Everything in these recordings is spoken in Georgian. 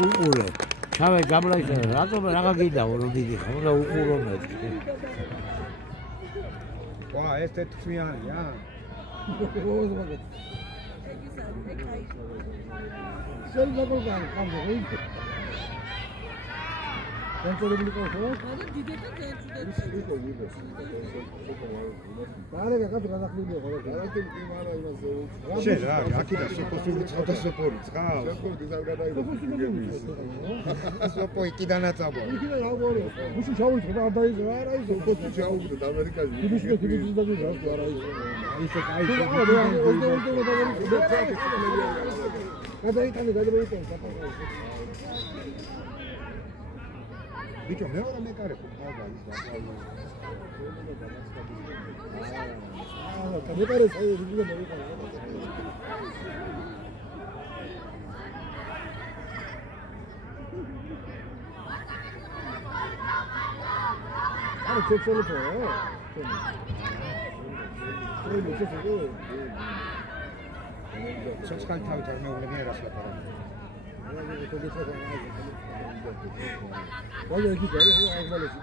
უყურე. ჩავე გამლაისა, რატომ რაღა გიდაო რომ დიდი ხომ და უყურო მე. ვა, ეს თეთრიანია. შეიძლება გოგან გამო. კონტროლებული ყავს ხო? ანუ დიდება ძენჭუდებს. ბარეგა კაც გადახდილია ხოლმე. არათი მარა იმაზე. შენ რა, აქიდა სოფოსული ცხავდა სოფორი ცხავს. სოფორი გიზავგადაიბო. სოფო იქიდანაც აბო. იქიდან რა გორე? მუსი ჩაუჭრა და არ დაიზრა, არა ის სოფოსი ჩაუჭრა და ამერიკაში. თბილისში და არა ის. ისე კაი. გადაიტანე საფარგალში. Bicho, me ahora me care cu cauda aici, da cauda. Că me care să iei bine de aici. Are ce să le fac, Ce scan tau tar meu le era să para. Olha aqui, cara, olha aqui.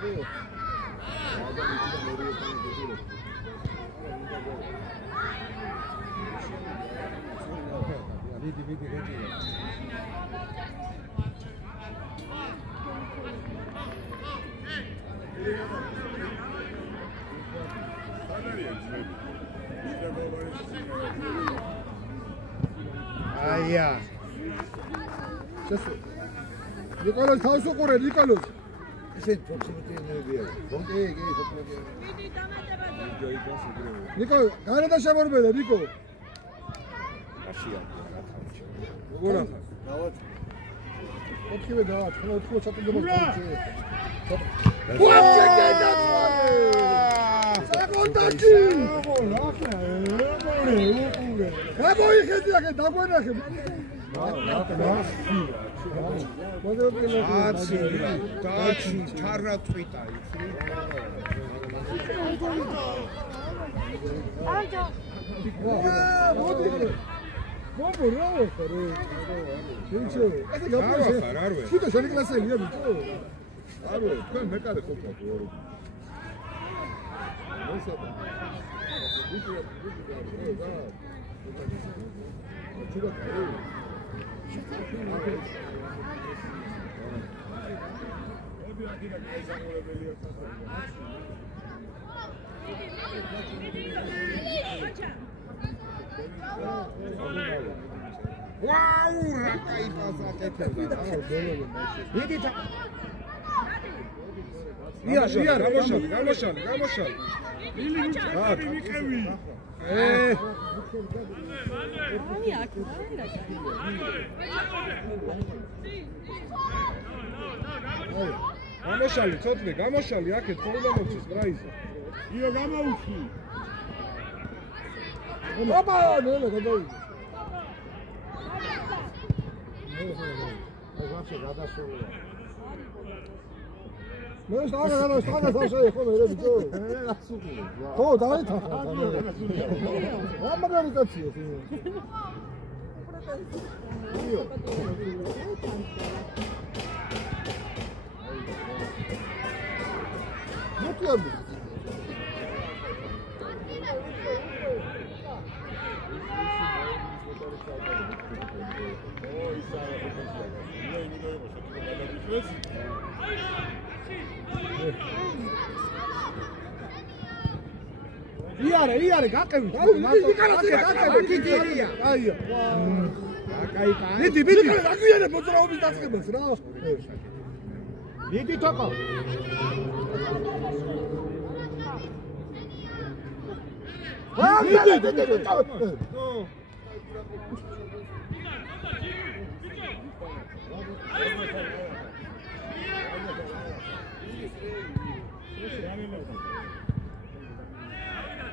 Aia. Nicolas, how so corre, Nicolas? Isn't proximity. Nico, Canada Shamar Bella, Nico. Okay, with that, come on, what's up in the book? What's again? That's Wow, rakai pasal kita. Iar, gamoshal. Gamoshali, ცოტნე, gamoshali, აქეთ ხოლმე მოწის, რა ისა. იო გამოუჩი. ოპა, ნელა გადავიდე. მე სტაგა თავშე ხო მე რებიო. ხო, დაიწყო. რა მაგარიტაციო ეს. იო. მოკლები. იარე, გაკევი. აია. მიდი, აგვიანე მოძრაობის დასწრებას რა. მიდი თოყო.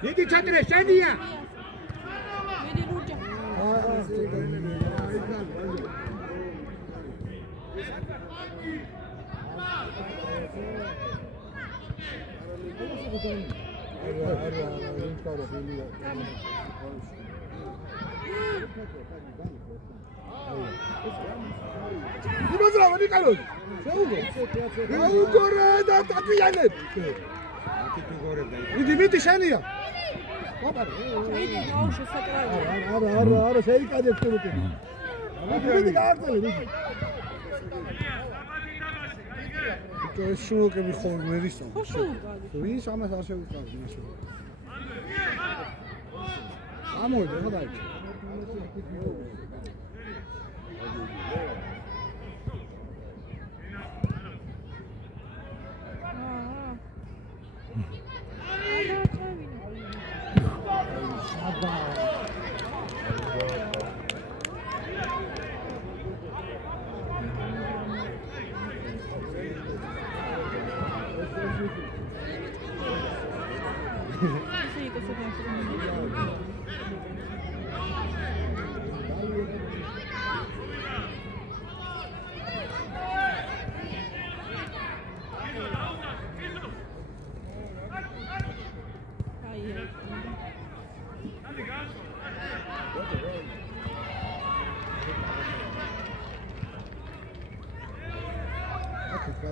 Иди чатре, шения. Иди руча. იმაზრავა ნიკალოს. შეუგო. შეუგორე და ტაკიანებ. მიდი შენია. ოპარა. მიდი ბავშვი საკრავია. არა, შეიკადებ თურმე. მიდი გაარტყე, მიდი. ეს შულკები ხოლმე ვერ ისწავლ. ვის ამას არ შევიკავდი მაშინ. ამოიდე, ხო დაიჭი.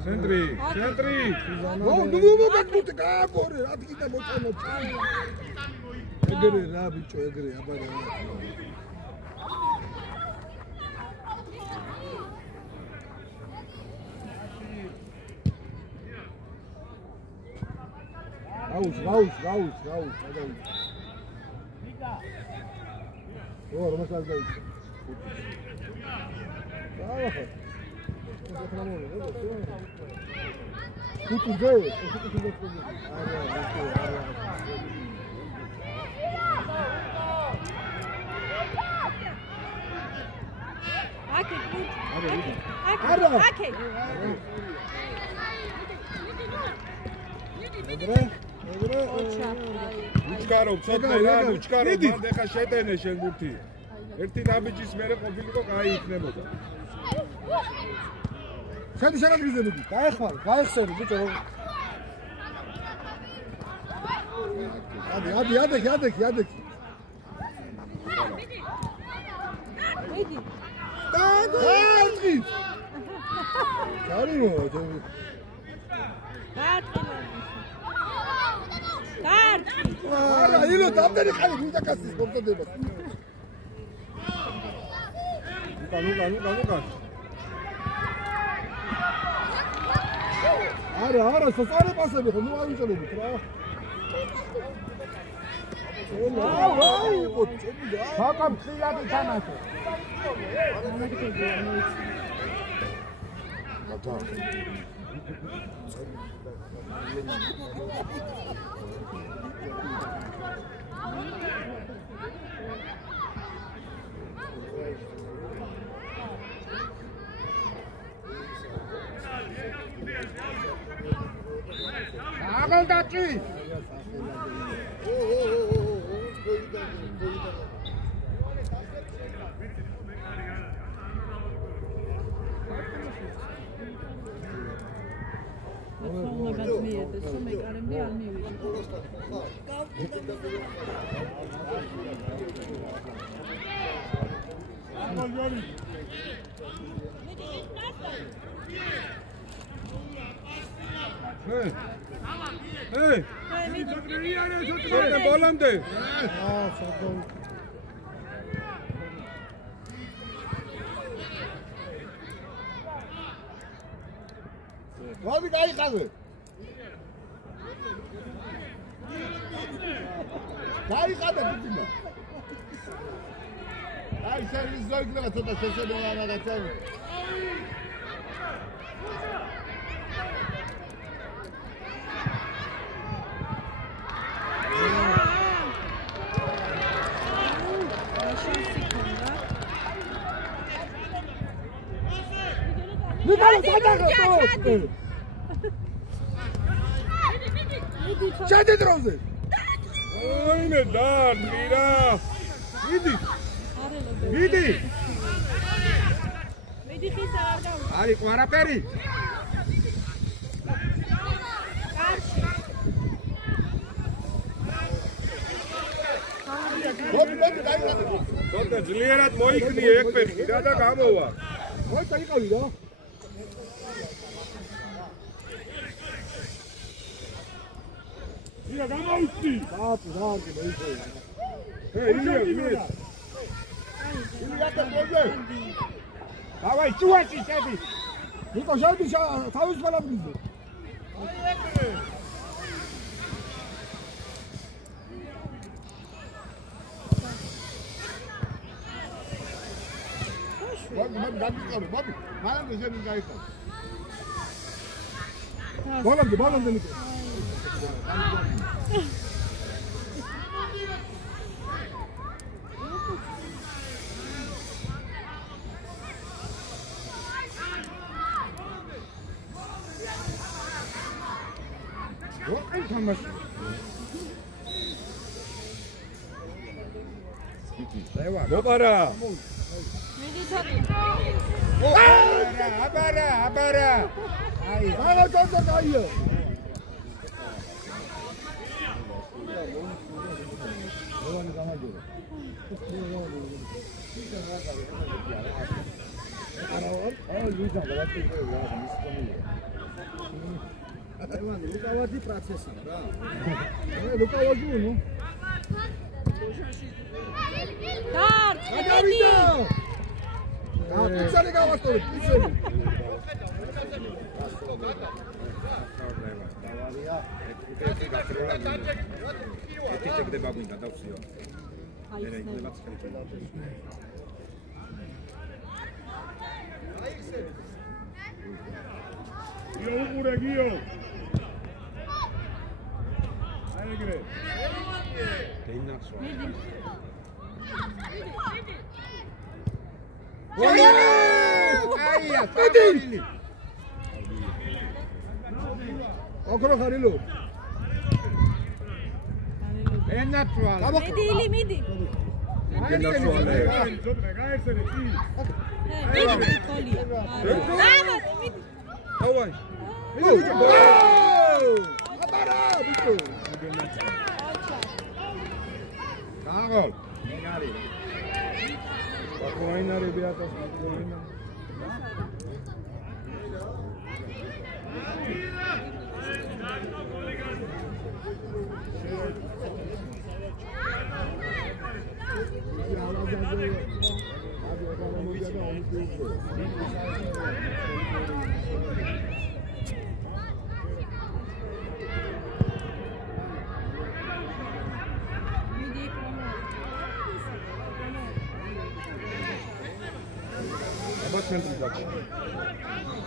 Centri. Nu gătute ca acolo, atâta moțană. Egre, rabicio, egre, abare. Raus. Oh, rămas altă aici. Tudo bem? Uçkaro, uçkaro, mandekha შეტენე შენ გუთი. ერთი ნაბიჯის მერე ყოფილიყო, კაი იქნებოდა. Sen dışarı gidelim. Gaixseni bicho. Hadi. Medi. Hadi. Çağırıyor mu? Ara, ilo tamdan khali buda kasis bomta deba. Luka. Ara, sasare passabi, nu am înțeles, tra. Hakam xiyadi tanase. Agel dachi. Hey! Hey! Bolamde. Hadi gaixave. Gaixave bitina. Ay sen izləyirlər çota sesini yana qaçır. Çade droze. Ayne dar, mira. Vidi. Medi ხის არ დავა. Ari ყვარაპერი. Hop, gaixave. ცოტა ძლიერად მოიქნიე ეგ ფეხი რა და გამოვა. მოიცა იყავი რა. ია გამოიწი. დააწი მოიწე. ილია. დავაი ჩუაში შედი. ნიკო შედი თავის ბალაბლიზე. მაგ დაგიწყო, მაგ. მანამდე შენ გაიხარ. ბალამდე ნიკო. მოპარა. აბარა. აი, არა დაიო. როვანი გამაგეო. არა, ლუდა გადაწყვეტა რა მისწონია. ევანი, ლუკავაძი პროცესია რა. ლუკავაძი ნუ. დავიდა. პიცარი გავასწორე, პიცარი. დავარია, ეთიკეტი გასროლა. ეთიკეტი ხდება გვინდა დავსიო. მე რა იქნება წელი. გიო უყურე გიო. აიგრე. დეინაქსვა. აია, პედი. ოქრო ხარილო. დეინაქსვა. მიდი. დეინაქსვა. გაიხსენე კი. მიდი კოლია. მიდი. ავაი. აბარა, ბიჭო. გაგოლ. მეგარი. Coinare beata coina.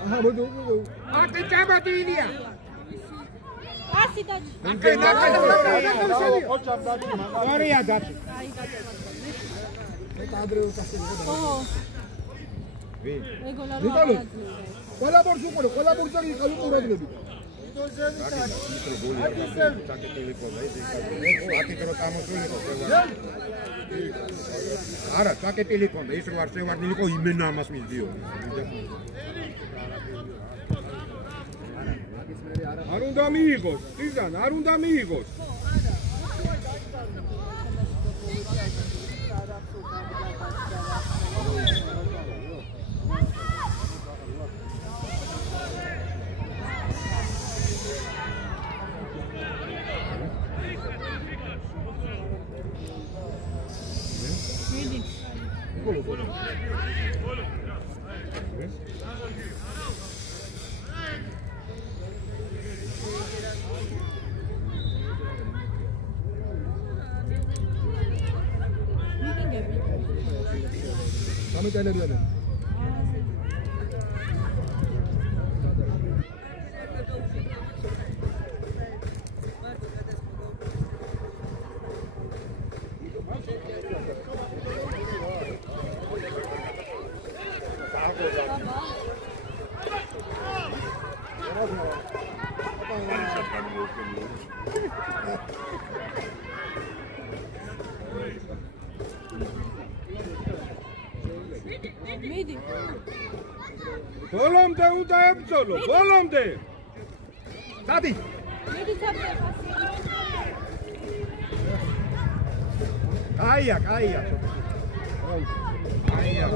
Aha, bodo. Ate chabatilía. Asi dachi. Gloria dachi. Oh. Vin. Nikalo. Colabor supone, colabor ți-ai calut uradlebi. Არა, საკეტილი კონდა, ის რო არ შევარდნილიყო იმენა ამას მისდიო. არ უნდა მიიღოს, ტიზან, არ უნდა მიიღოს. Kami televizyonu. მიდი. ბოლომდე უნდა ებრძოლო, ბოლომდე. დადი. მიდი წაბე. კაია, კაია. აია.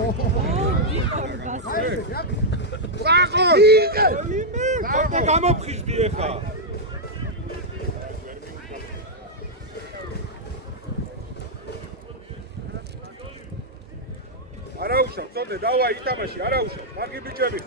საყო გამოფხიზდი ეხა. არაუშავ, წოდე, დავაი ითამაში, არაუშავ, კარგი ბიჭები.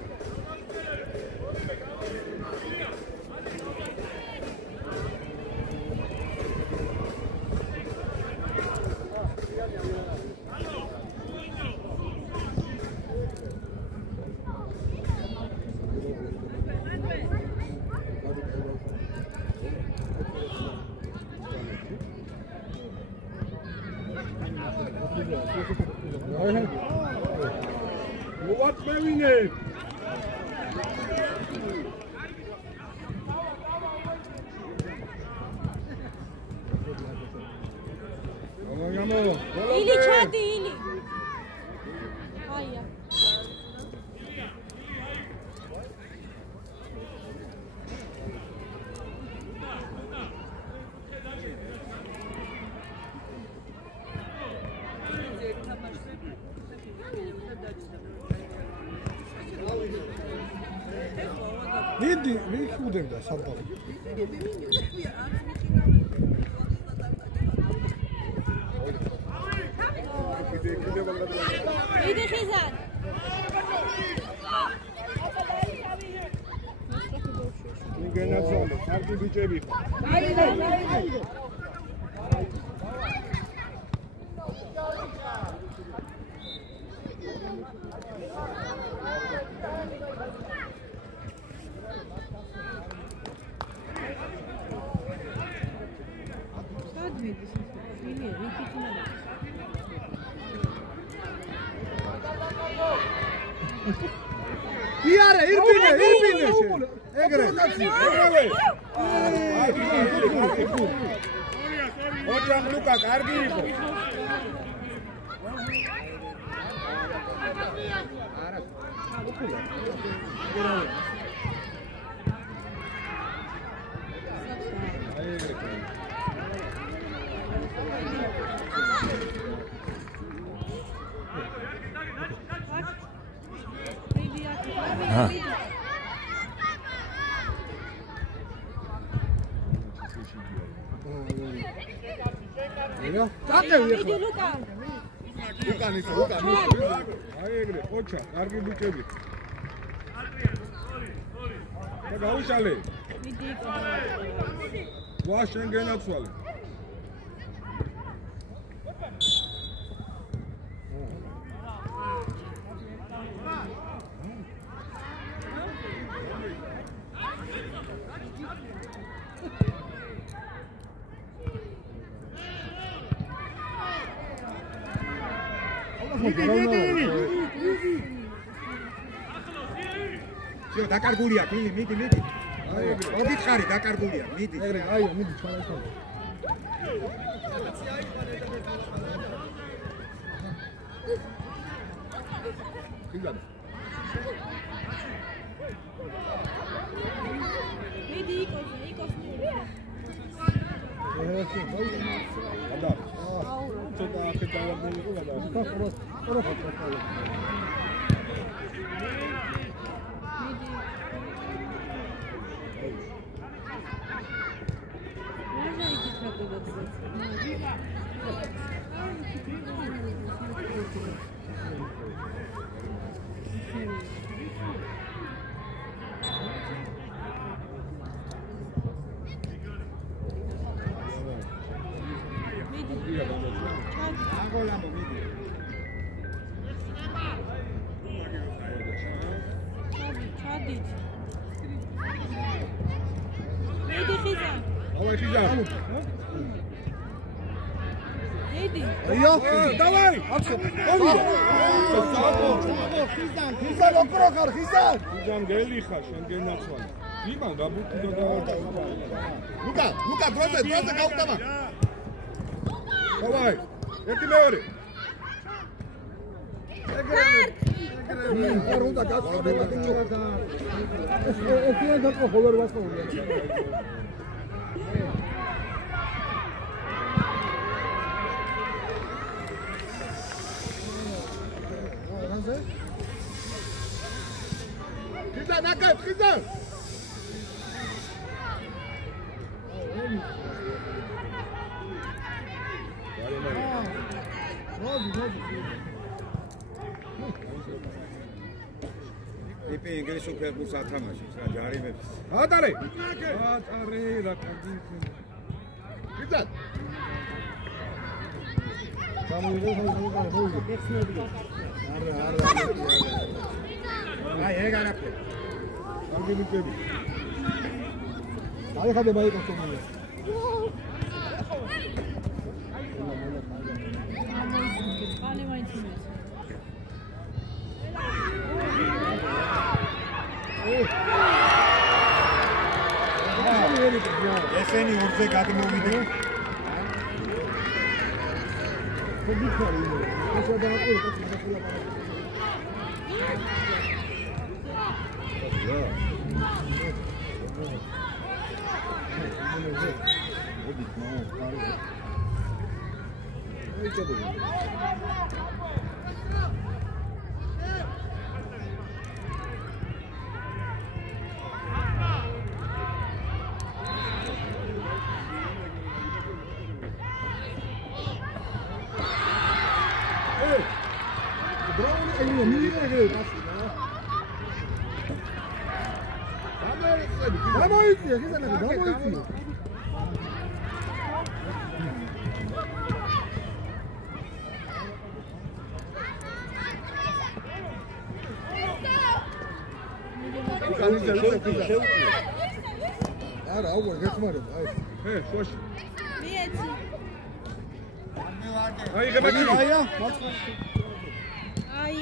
What mewinე? Ili chadi ili. Aia. მიდი მიხუდენდა სამყარო მიდი ხიზან გენაცვალე კარგი ბიჭები ხო იარე ირბინე ეგრე ოჯახ ლუკა კარგი იყო მიდი ლუკა აი ეგრე ოჩა კარგი ბიჭები და გაუშალე მიდი ვა შენ გენაცვალე შენ დაკარგულია მიდი ოდითხარი დაკარგულია მიდი აი მიდი ჩაიწყო მიდი ikos ცოტა ახე დავაბნელიყო და მიდი ხიზან დავაი ხიზან მიდი აიო დავაი ხიზან ოქრო ხარ ხიზან გელი ხარ შენ გენაცვალე იმან გაბუთი და დავარდა ლუკა დროზე გაუტამა დავაი ერთი მეორე არ უნდა გასწრება ბიჭო ოფიან დაკო ხოლმე ვასწავლე ხაზე? ხიზა ნაკეთ, ხიზა! ტიპი ინგლისურ ფეხბურთს ათამაშებს რა ჯარიმებს. ატარე რა კარგი ხიზა! აი ეგ არაფერი. კარგი მიწები. დაიხადე მაიკას თომია. Alle mein Team. ესენი ორზე გადმოვიდნენ. არა, აუგარ გეხმარება, აი. შუაში. მიეცი. აი ღებაჭი. აი,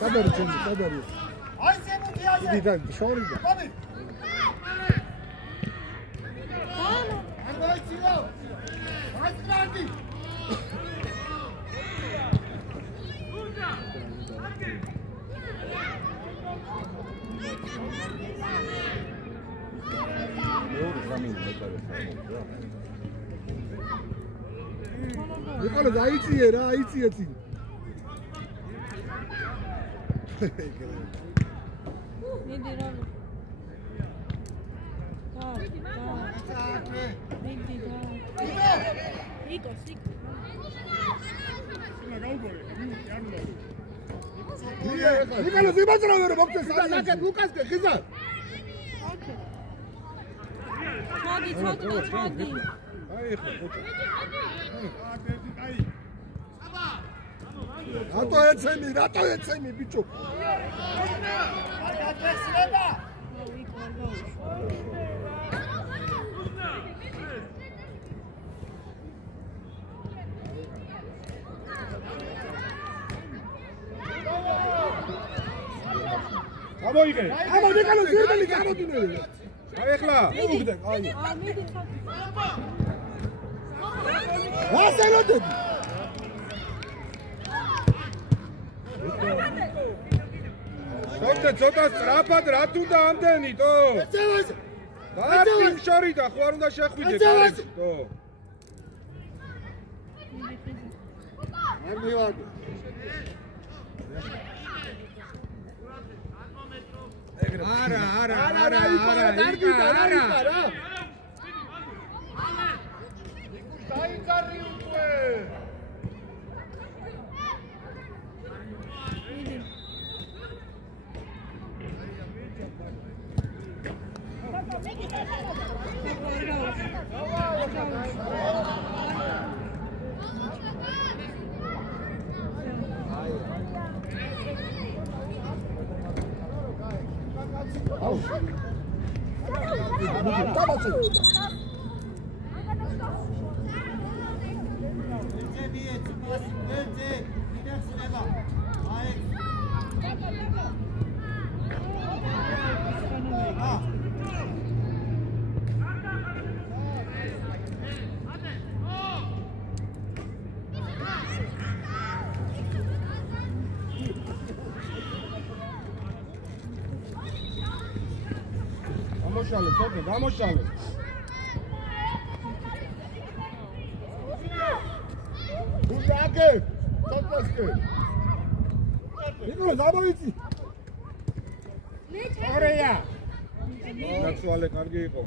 სადარი ჩემი, სადარი. აი ზემოთი აზე. დიდი შორიდა. მომი. ანუ არ მოიციო. აი ტრანდი. იყალე დაიწიე რა, აიწიე წინ. მიდი რა. მიდი და. იკოს. იყალე ზიბაძრავე რა მოგწეს. ნაკეთ ლუკას ხიზა. ჩადი. აი ხო ხოჭო. რატო ეცემი ბიჭო. გაგეხსნება. გამოიგე. ამოდიკალო ზირდელი გამოდინე. აი ახლა. მოგდა, აი. მიდი ხა. ვასელოდები. ხოდე ცოტა სწრაფად რა თუნდა ამდენიტო? ეცევაზე. დაარჩი შორი და ხო არ უნდა შეხვიდე კარგო. არ მივაგე. არა. დაიკარი უკვე. გამოშალე. გაგე, თოთასკე. ნიკოლას ამოვიცი. ორეა. ნაცვალე კარგი იყო.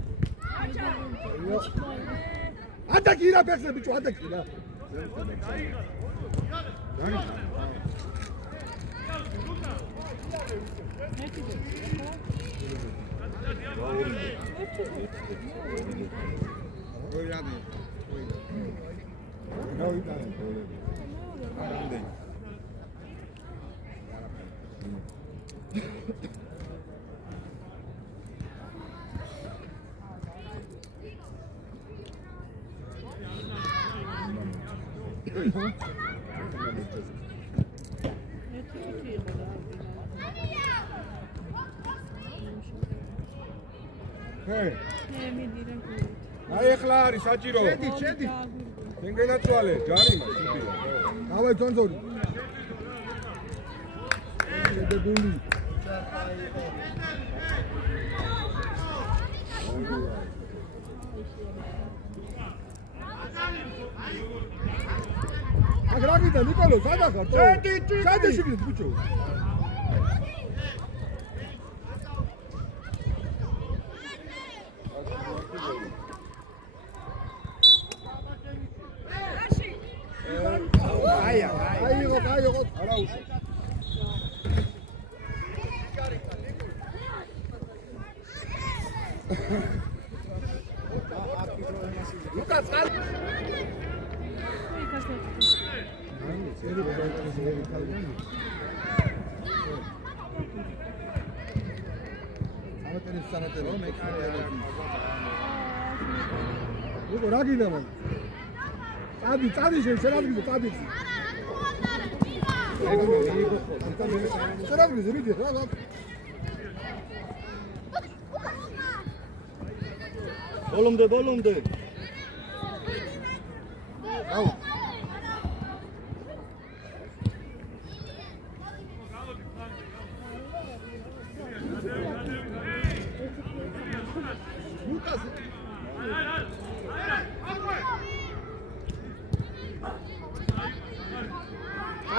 ატაკირა ფეხზე ბიჭო, ატაკირა. აი ახლა არის საჭირო. შედი. შენ გენაცვალე, ჯარიმა შედია. დავაი თონძორი. დედული. აგრაგიდა ნიკოლო, სადა ხარ? შედი შეგიდეთ ბიჭო. აი იყო. არა უშო. ლუკას არ ლუკო რა გინდა მან? წადი შენ წადი. შერაგდი ზრიდი რა. ბოლომდე. აუ.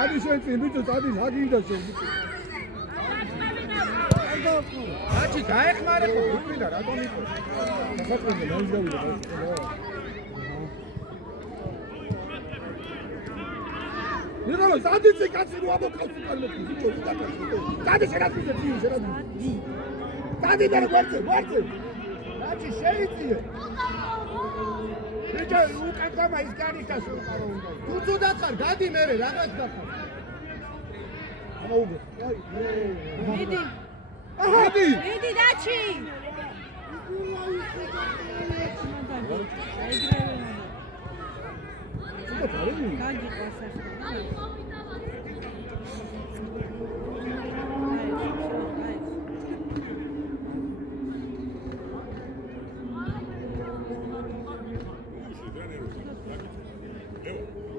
ადი შენ ბიჭო, ადი აგინდა შენ ბიჭო. აჩი გაეხმარე ხო უყიდა რა თქმა უნდა. გასაკვირია დაიძავიდა ბიჭო. ნიკოლო, ადი წი კაცი რო ამოყავს უკანო ბიჭო, ადი შენაძიზე დი. ადი და ვერცე. აჩი შეიძლება. ბიჭო, უკეთქამა ის განიშთა სულ ყავა უნდა. თუცუ დახარ, გადი მე რაღაც დახარ. აუგე. მიდი დაჩი.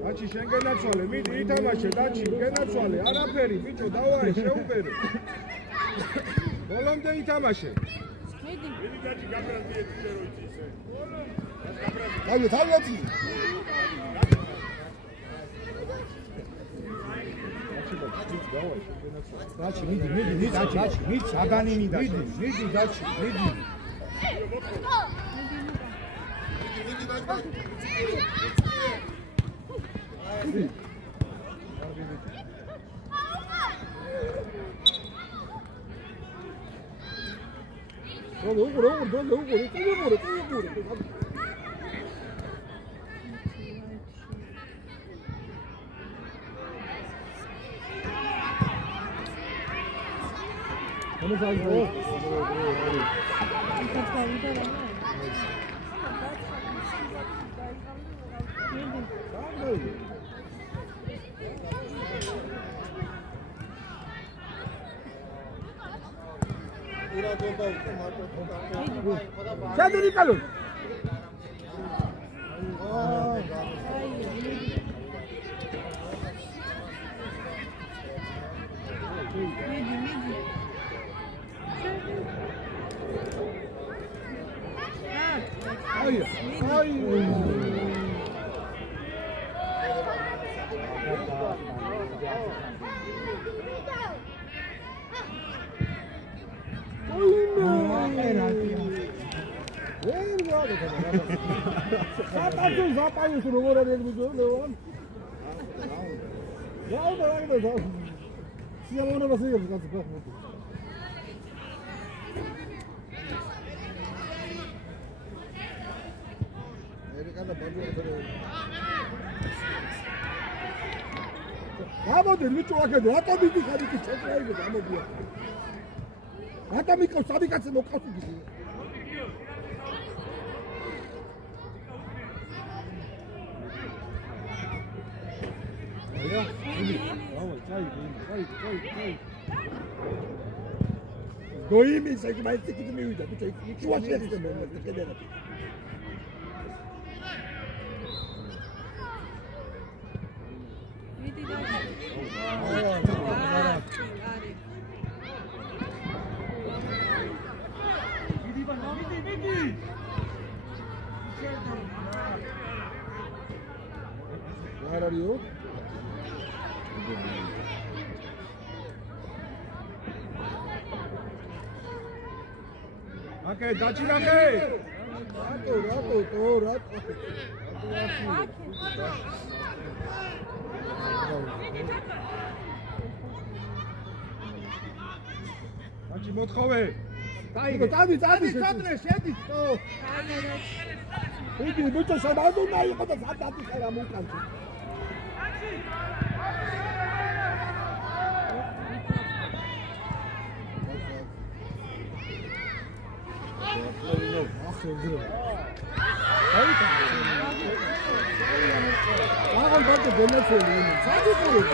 დაჩი შენ გენაცვალე, მიდი ითამაშე, დაჩი გენაცვალე, არაფერი ბიჭო, დავაი შეუბერე. ბოლომდე ითამაშე. მიდი დაჩი გაბრაზდიეთ ისე რო იცი ისე. თავი. დაჩი მიდი, დაჩი, საგანი მიდა. მიდი, დაჩი. Satu kalau. ზაპაიოს როგორ არის ეგ ლევან? და სიამოვნებას იღებს კაცი ფეხბურთი. ერიკადა ბაგუა. გამოდი ბიჭო აქედე, რატომ მიდი ხარ იქ ჩეკრაიგე გამოდია. რატომ მიყავს სადი კაცი მოკავს იგი? Ja, Goimi, sag mal, ich gebe mir wieder. Bitte, ich was jetzt denn mit der Kinder. Wie die da? Where are you? Okay, dachi. Rato. Dachi მოთხოვე. Დადი, შედი. იგი ბიჭო საბადუნა იყო და სადადი ხარა მოკანჩი. Warum wollte der nicht so nehmen? Sag es ruhig.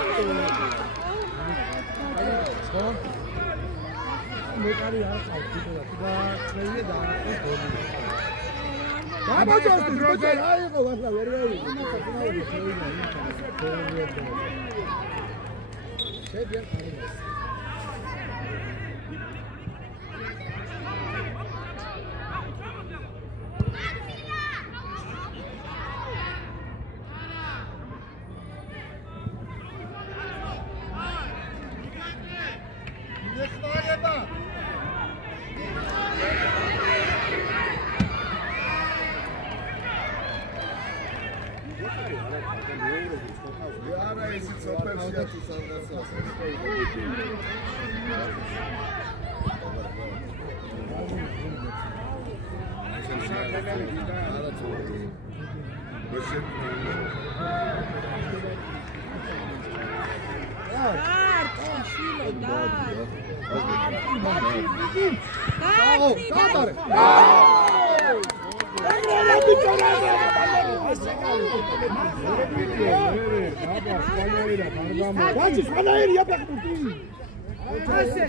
Daci, spada ieri, ja piak puti.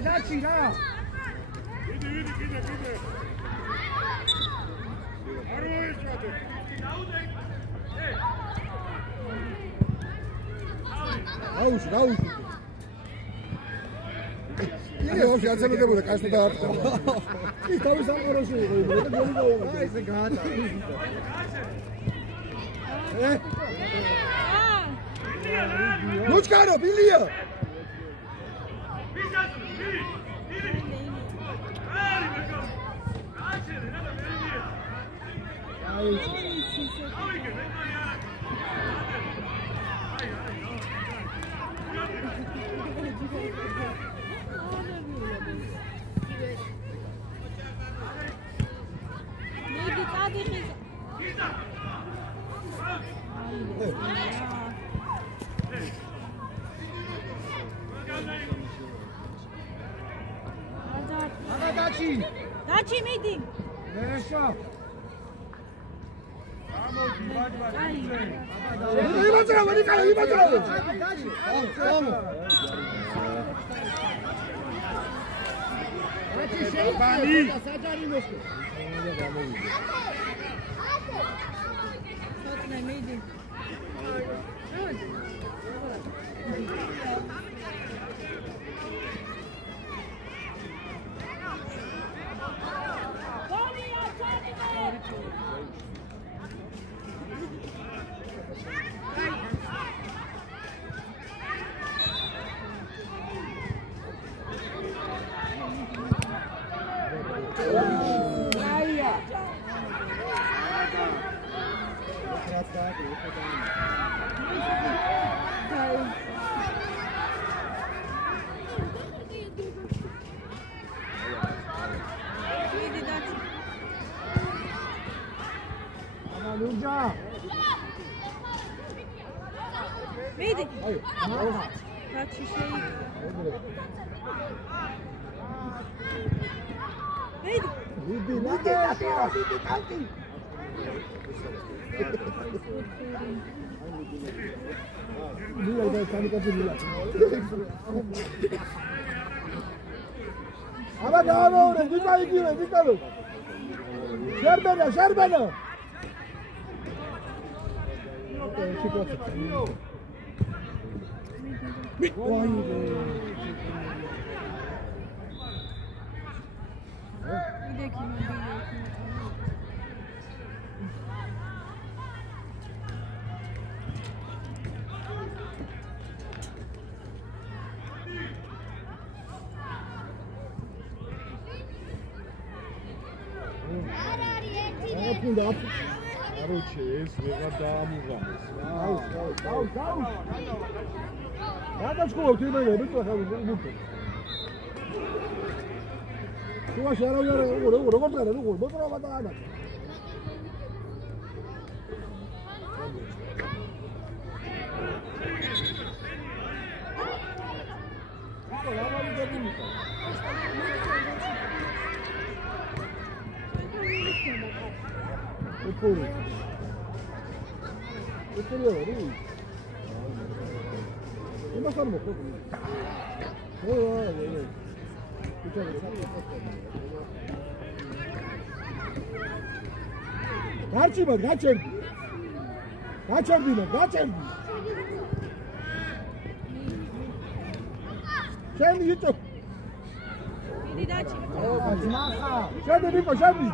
Daci, da. Raus. Nie, on się acelu nie bude, każdy da. I to już sam poruszył. Aj, se gada. Luczkaro, Bilia! Daci, midi. Neșa. აი კაცი შეი ვიდი ტანკი მილა და კანიკაცი მილა აბა დაავორე ვიკაიგივე ვიკალო შერბენა Короче, ეს ვეღარ დაამუღამეს. აუ. გადაჭკუავთ იმენა, ბიჭო ხარ მუქი. შუაში არავინ როგორ წერა, მოწრობა და ანა. გაჩერდი. შენი იწო. მიდი დაჩი. ძმახა. შენი ბიკო, შენი.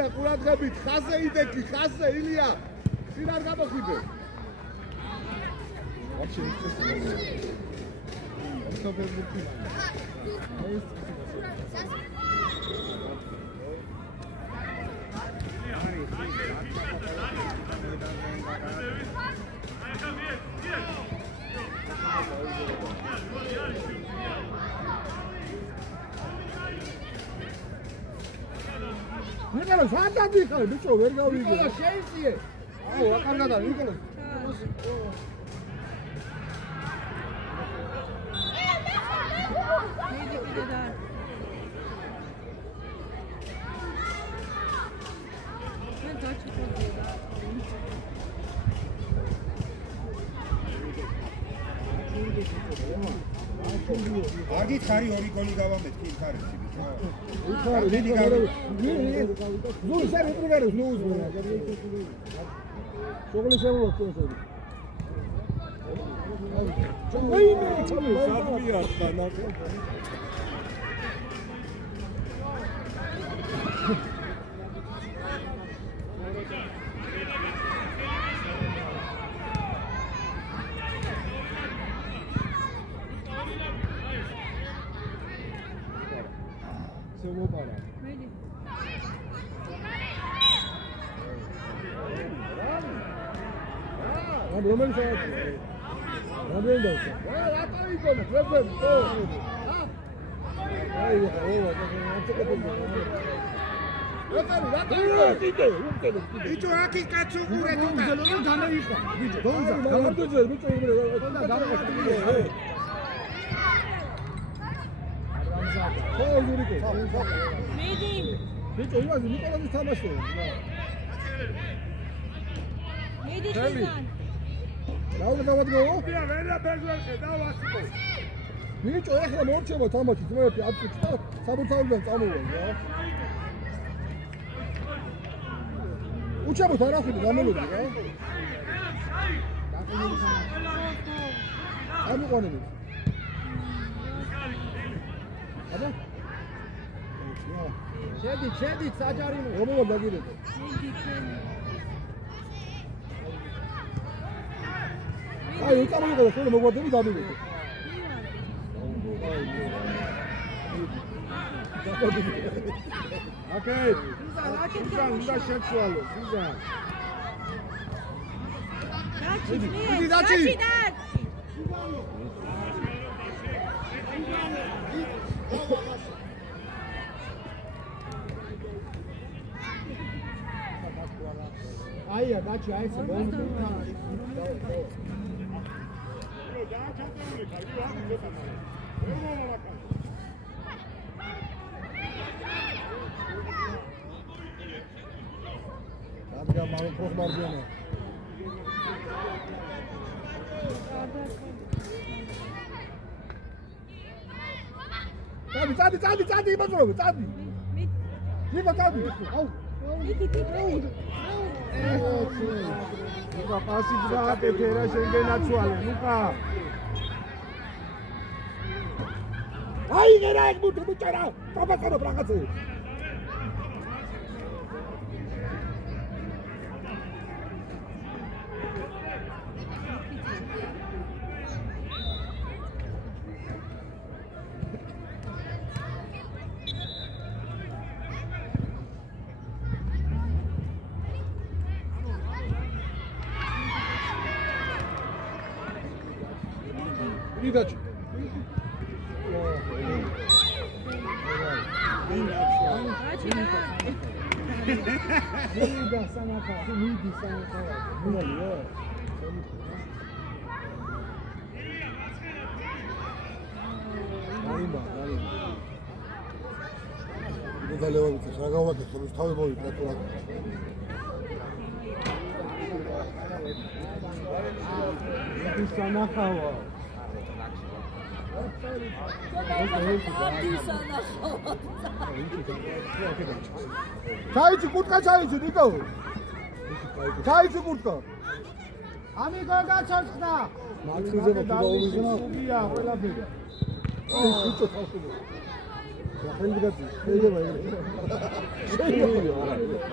ილია ყურადღებით ხაზე იდექი ხაზე ილია წინ არ გამოხიდე ვაჩი ნიკოლო სადადი ხარ ბიჭო ვერ გავიგე ნიკოლო შეიძიე აუ აკარგადა ნიკოლო აგით ხარი ორი გოლი გავამეთქი იქ არის ბიჭო ნუ სერვი პროვეროს ნუ უზმენა შოგლი შემოვაქცევს სადმია თანაკო შემოპარა მიდი რომელი საათი რომელი დავსა რატო იგონა პრობლემა ბიჭო აკი კაცო ყურე თუთა განაიყო ბიჭო გამარჯვე ბიჭო მიდი ბიჭო იმაზე ნიკოლოზი თამაშობს მიდი ხიზან რაუნდა დავადგო ვერა ბეჟვერზე დავასწრო ბიჭო ეხლა მორჩება თამაში ძმები აფიჩა საბურთალიდან წამოვა რა უჩებოთ არახული გამელოდი რა ამიყვანები აბა შედით საჯარიმო. რომო დაგირეთ. აი, უწამოიყო და შენ მოგვადები დამიგეთ. აკეთ. უნდა შეცვალო, სიზა. დაჩი. აია, დაჩი, აი ეს ბოლო. Abia m-am pus marginea. Tadi, bătrân, tadi. Nică tadi. Au. Nu ca pasi grate, te era șenghe naționale, nu ca. Hai, era aici, nu era. Papa să nu placă-ți. Видать. Вида санака, види санака. Мулио. Алима. Медалевать, шаговать, чтобы ставить бой, натура. Види санака. ჩაიცი კურტკა ჩაიცი ნიკო ჩაიცი კურტკა ამიგო გაჩოცხდა მაქსიზე მოხდაულიზნა სუბია ყველაფერი ის კურტკა თავშედა ხელიგაცი შეიძლება ეგრე შეიძლება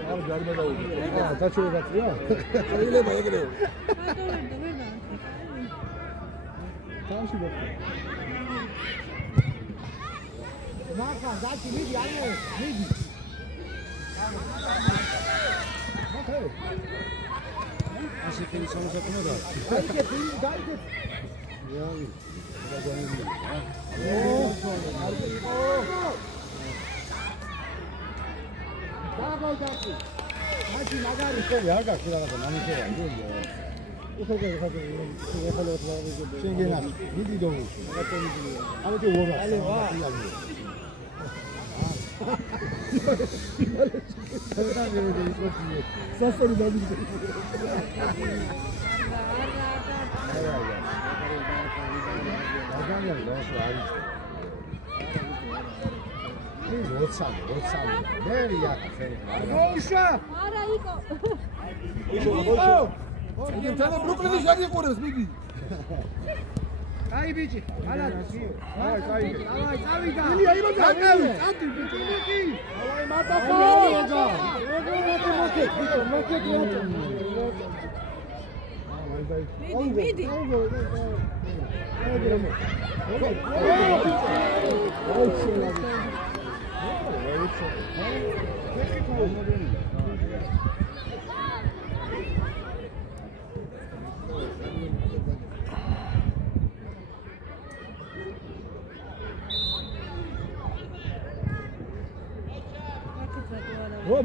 არა ჯარმა დაუდი დაჩოებაცია შეიძლება ეგრე თავში გოხდა Marca, dai-te, vedi, almeno, vedi. Ok. Acho que eles são os acomodados. Dai-te, dai-te. Dai-te. Dai-te, magari. Yaga, quella cosa, non mi chiede. Schengen, vedi dove? Avete uova. Sasori da lì. Tane Brooklyn-i şarkı koruyoruz midi. Ay bici, hala. Ay, ay da. Ili ay bak, hadi. Hadi bici maki. Ay mata fa. Moket. Midi.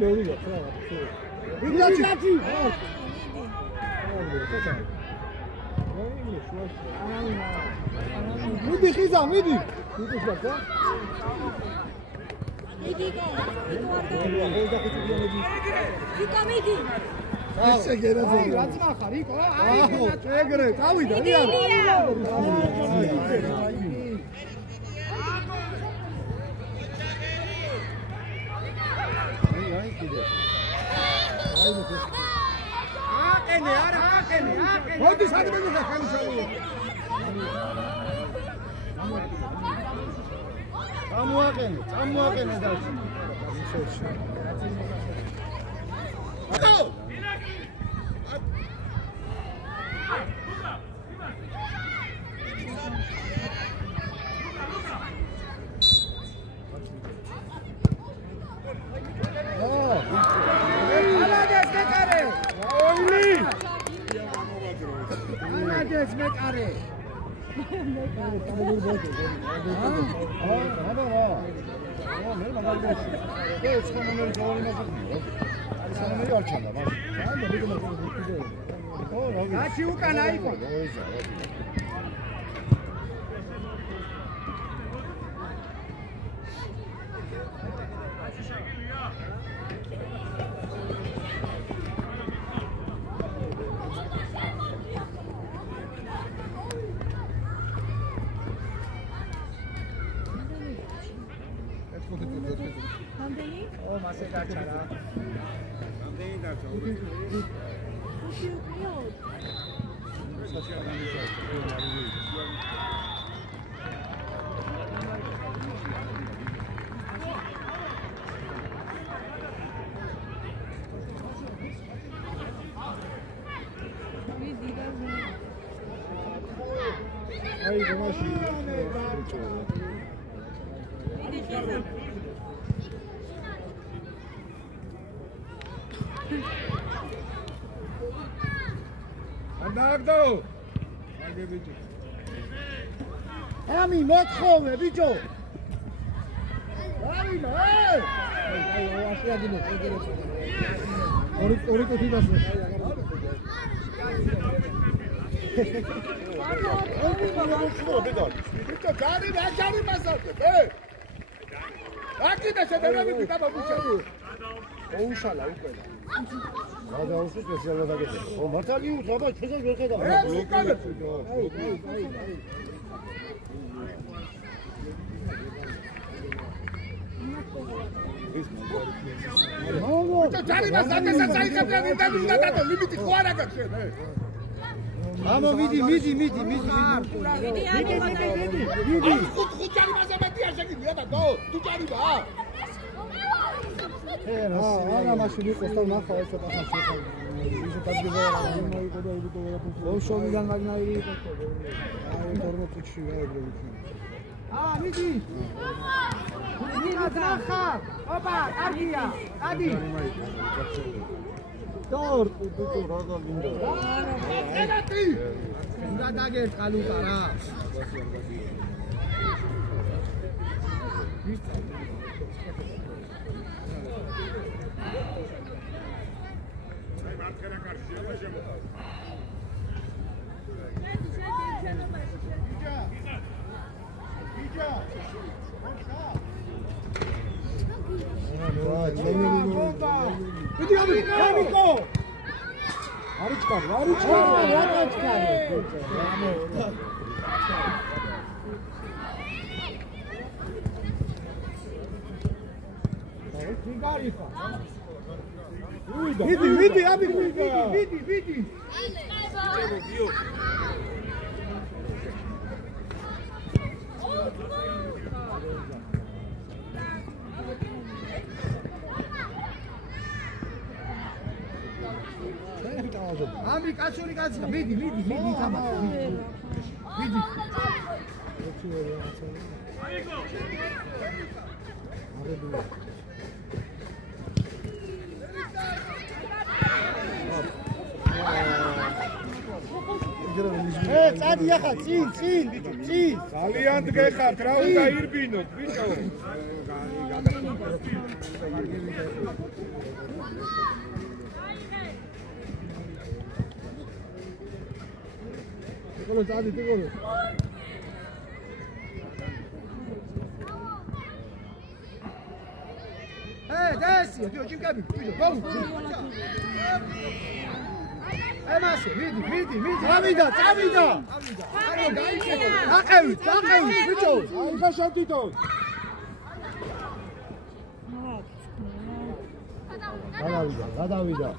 მე ვიგო რა. ვიგაჩი. მიდი ხიზა, მიდი. მიდი ხა. მიდი გა. ვიკა მიდი. ესე გერაზე. რაც მახარ იყო? აი ეგრე, წავიდა, ია. აკენე, არა, აკენე. მოდი სადმე ხანი ჩაულა. წამოაყენე და Ami, მოთხოვე, ბიჭო. აი, ორი კუთი დასე. ბიჭო, ჯარი მასავდე, აკიდა შედარებით და ბაბუშა. ოუშალა უკვე. გადაუსვი სპეციალურად აგეთე. ო მართალი უთაბა ჩვენს ვერ ხედავ. ჯარი მასავდე საერთოდ და დადო ლიმიტი ხო არ აქვს შენ. ამო მიდი. ხუთი მასავდე აღშეგიძლია და თუ ჯარი ბა. არა მაშინ იყოს და ნახავ ეს პასაჟი ხო ისე დაგიგებაა ოშოვიდან მაგნაირი იყო აი 40-ში გაიგროვით მიდი ნახა ოპა კარგია ადი დორ რაგა გინდა ელატი უნდა დაგერყალუკა რა Vidi, abi, vidi. Abi, kaçuri, vidi, tamam. Vidi. წადი ახლა წინ ბიჭო წინ ძალიან დგეხართ რა უნდა ირბინოთ ბიჭო ტიკოლო წადი ტიკოლო დესი ბიჭო ჭიმკები ბიჭო ბაუ ემასე, მიდი. წავიდა. არო გაიქედა. აყევით, ბიჭო. აი გაშავდითო. გადავიდა.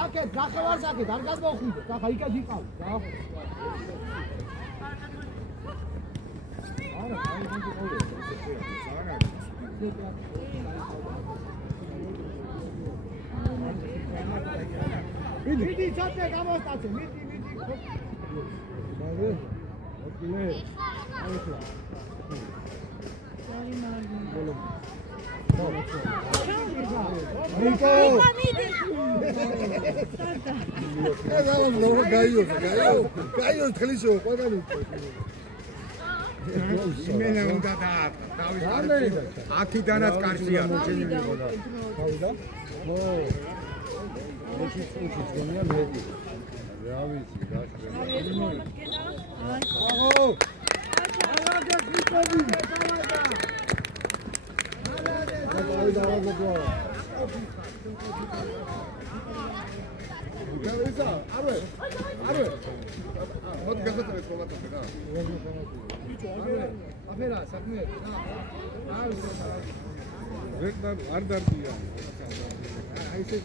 აკეთ, გახევარს აკეთ, არ გადმოხვიდეთ. ახლა იქაც იყავ. მიდი ცოტა გამოსტაცე მიდი გაიოს თლისო ყველანი იმენა უნდა და დავის აქიდანაც კარშია მოჩენი მიყოდა გავიდა ეჩის გონია მედი რა ვიცი არ დარდია. აი ესე